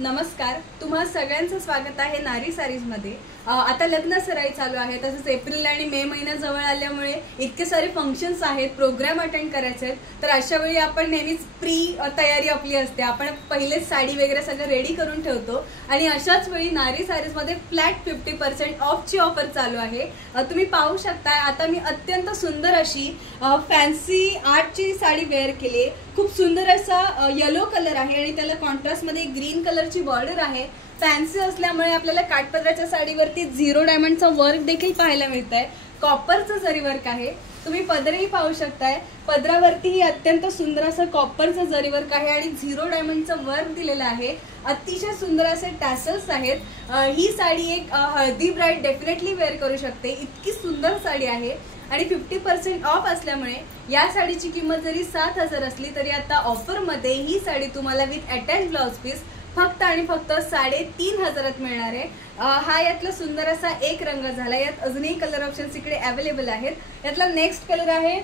नमस्कार, तुम्हा सगळ्यांचं स्वागत आहे नारी सारीज मध्ये। आता लग्न सराई चालू आहे, तसंच एप्रिल आणि मे महिना जवळ आल्यामुळे इतके सारे फंक्शन्स आहेत, प्रोग्राम अटेंड करायचे आहेत। तर अशा वेळी आपण नेहमीच प्री तयारी आपली असते, आपण पहिलेच साडी वगैरे सगळं रेडी करून ठेवतो आणि अशाच वेळी नारी सारीज मध्ये फ्लॅट 50% ऑफची ऑफर चालू आहे। तुम्ही पाहू शकता, आता मी अत्यंत सुंदर अशी फॅन्सी आर्टची साडी वेअर केली। खूप सुंदर असा येलो कलर आहे आणि त्याला कॉन्ट्रास्ट मध्ये ग्रीन कलरची बॉर्डर आहे। फॅन्सी असल्यामुळे आपल्याला काठपदराच्या साडीवरती 0 डायमंडचा वर्क देखील पाहायला मिळतंय। कॉपरचं जरी वर्क आहे, तुम्ही पदरही पाहू शकताय। पदरावरती अत्यंत सुंदर असं कॉपरचं जरी वर्क आहे आणि 0 डायमंडचं वर्क दिलेलं आहे। अतिशय सुंदर असे टॅसल्स आहेत। ही साडी एक हळदी ब्राइड डेफिनेटली वेअर करू शकते, इतकी सुंदर साडी आहे आणि 50% ऑफ असल्यामुळे या साडीची किंमत जरी 7000 असली तरी आता ऑफर मध्ये ही साडी तुम्हाला विथ अटॅच ब्लाउज पीस फक्त आणि फक्त 3500 मिळणार आहे। हा यातला सुंदर असा एक रंग झाला। यात अजूनही कलर ऑप्शन्स इकडे अवेलेबल आहेत। यातला नेक्स्ट कलर आहे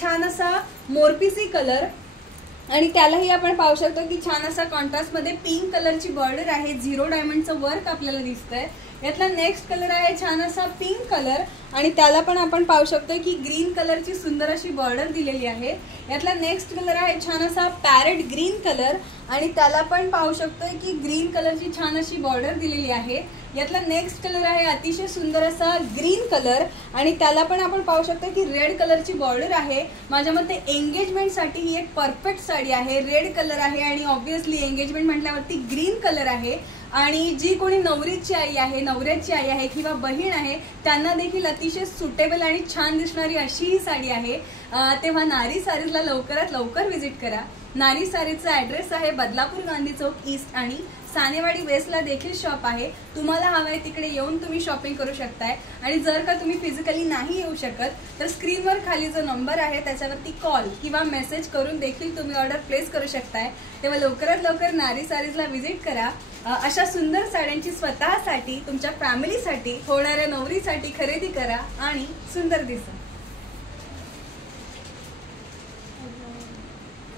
छान असा मोरपिसी कलर आणि त्यालाही आपण पाहू शकतो की छान असा कॉन्ट्रास्ट मध्ये पिंक कलरची बॉर्डर आहे, 0 डायमंडचं वर्क आपल्याला दिसतंय। यातला नेक्स्ट कलर आहे छान असा पिंक कलर आणि त्याला पण आपण पाहू शकतो की ग्रीन कलरची सुंदर अशी बॉर्डर दिलेली आहे। यातला नेक्स्ट कलर आहे छान असा पॅरेट ग्रीन कलर आणि त्याला पण पाहू शकतोय की ग्रीन कलरची छान अशी बॉर्डर दिलेली आहे। यातला नेक्स्ट कलर आहे अतिशय सुंदर असा ग्रीन कलर आणि त्याला पण आपण पाहू शकतो की रेड कलरची बॉर्डर आहे। माझ्या मते एंगेजमेंट साठी ही एक परफेक्ट साडी आहे। रेड कलर आहे आणि ऑब्विसली एंगेजमेंट म्हटल्यावरती ग्रीन कलर आहे आणि जी कोणी नवरीची आई आहे, नवऱ्याची आई आहे किंवा बहीण आहे त्यांना देखील अतिशय सुटेबल आणि छान दिसणारी अशी ही साडी आहे। तेव्हा नारी सारीजला लवकरात लवकर व्हिजिट करा। नारी सारीजचा ॲड्रेस आहे बदलापूर गांधी चौक ईस्ट आणि सानेवाडी वेस्टला देखील शॉप आहे। तुम्हाला हवंय तिकडे येऊन तुम्ही शॉपिंग करू शकताय आणि जर का तुम्ही फिजिकली नाही येऊ शकत तर स्क्रीनवर खाली जो नंबर आहे त्याच्यावरती कॉल किंवा मेसेज करून देखील तुम्ही ऑर्डर प्लेस करू शकताय। तेव्हा लवकरात लवकर नारी सारीजला व्हिजिट करा। अशा सुंदर साड्यांची स्वतःसाठी, तुमच्या फॅमिलीसाठी, होणाऱ्या नवरीसाठी खरेदी करा आणि सुंदर दिसा।